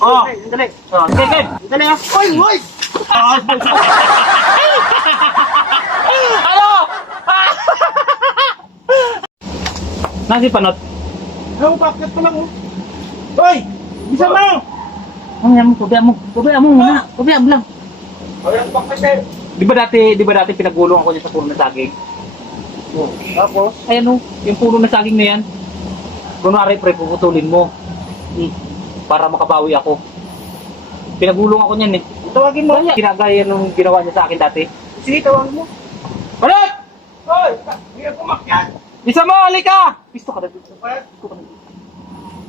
Oh, dali. Oh, sige. Dali ah. Hoy, hoy! Ano? Nasi panot. Ano, bakit pa lang oh? Hoy! Bisa mo! Ang yan mo, kubiya mo muna. Kubiya mo lang. Ayan, bakit eh? Di ba dati pinagulong ako dyan sa puno ng saging? Tapos? Ayan o, yung puno ng saging na yan. Kunwari pre, puputulin mo. Para makabawi ako. Pinagulong ako niyan eh. Tawagin mo. Kinagaya nung ginawa niya sa akin dati. Sige, tawagin mo. Balot! Hoy! Hindi ka pumakyan. Bisa mo, halika! Pisto ka na dito. Bakit?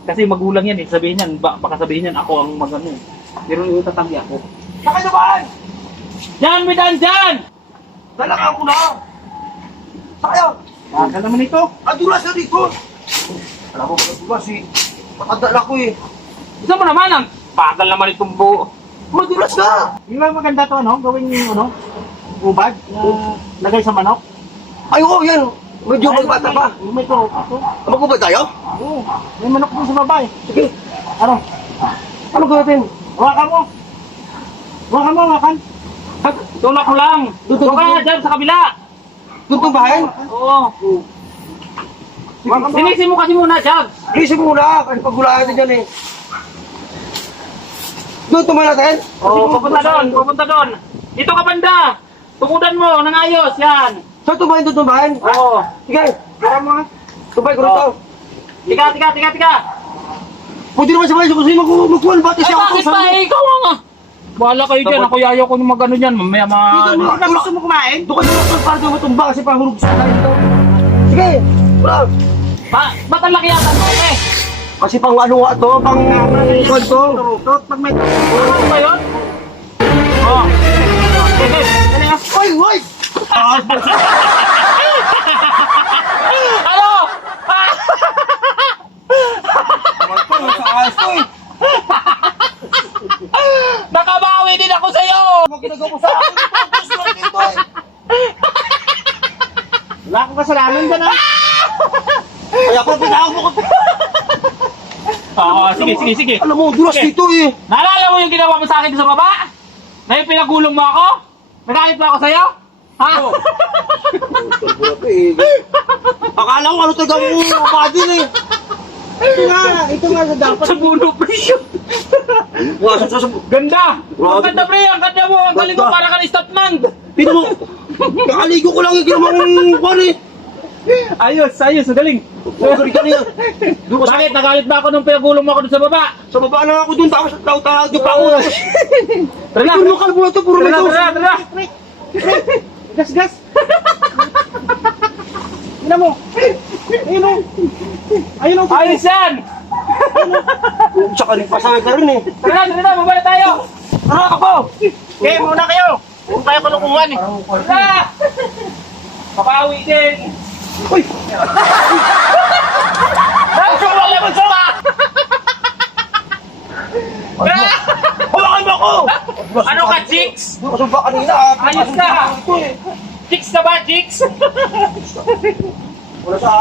Kasi magulang yan eh. Sabihin yan, baka sabihin yan ako ang magano. Pero yung tatanggi ako. Saka naman! Diyan, may daan dyan! Dalakan ko na! Sa'yo! Baka naman ito. Ang dulas na dito! Alam mo ba dulas eh? Matandala ko eh. Isa mo naman ang bagal naman itong buo. Madulas ka! Di ba maganda to ano? Gawin yung ano? Ubad na lagay sa manok? Ay, oo, yan. Medyo magbata pa. May to. Ito. Magubad tayo? Oo. May manok dun sa baba eh. Sige. Ano? Ano gawin natin? Hawakan mo. Hawakan mo, hawakan. Tulak mo lang! Doon ka na dyan sa kabila! Tutubahin? Oo. Sinisi mo kasi muna, Jag! Lisi muna. Kasi paggulaan natin dyan eh. Doon tumahin natin? Oo, pupunta doon! Dito ka banda! Tukudan mo, nang ayos, yan! Saan tumahin doon tumahin? Oo. Sige. Hawakan mo. Tumahin ko rito. Tika! Pwede naman sabay kung sino magkuhan. Bakit Ay, siya bakit ba? Eh, ikaw nga! Bahala kayo dyan, ako yayaw ko ng mag-ano dyan, mamaya Dito, Ikaw gusto mo kumain? Doon ka dito para doon matumba kasi pahulog sa tayo dito. Sige. Bro. Ba't ang laki yata mo, eh? Kasi pang ano nga to, pang kuhan to. Turutot pag may Ano ba yun? Oo. Sige, dali nga. Hoy, hoy! Ano? Nakabawi din ako sa'yo! Ano ginagawa mo sa akin? Gusto lang dito eh. wala akong kasalanan dyan ah. Kaya pa pinahang mo ko. Oo, sige. Alam mo, dulas Sige. dito eh. Naalala mo yung ginawa mo sa akin sa baba? Na yung pinagulong mo ako? Nagalit ba ako sa'yo? Ha? Akala ko ano talaga mo padin eh. Ito nga sa dapat. Sa bulo, pre. Wala sa Ganda! Ang ganda, pre! Ang ganda mo! Ang galing mo para ka ni Statman! Pino mo. Kakaligo ko lang yung ginamang kuhan eh. Ayos! Ang galing! Sorry ka niya. Bakit? Nagalit ba ako nung pinagulong mo ako doon sa baba? Sa baba na ako dun, tapos tawag yung pa ako. Tara na! Puro kalbo na to, puro na to. Tara! Gas. Ina mo. Ayun o. Ayos yan! Tsaka rin pasaway ka rin eh. Tara na! Mabala tayo! Tara ako! Okay, muna kayo. Huwag tayo kalungkungan eh. Tara! Papawi din! Uy! Ay, sumali mo suma! Hawakan mo ako! Ano ka, chicks? Doon ka sumpa kanina. Ayos ka! Ito eh. Chicks ka ba, chicks? Wala sa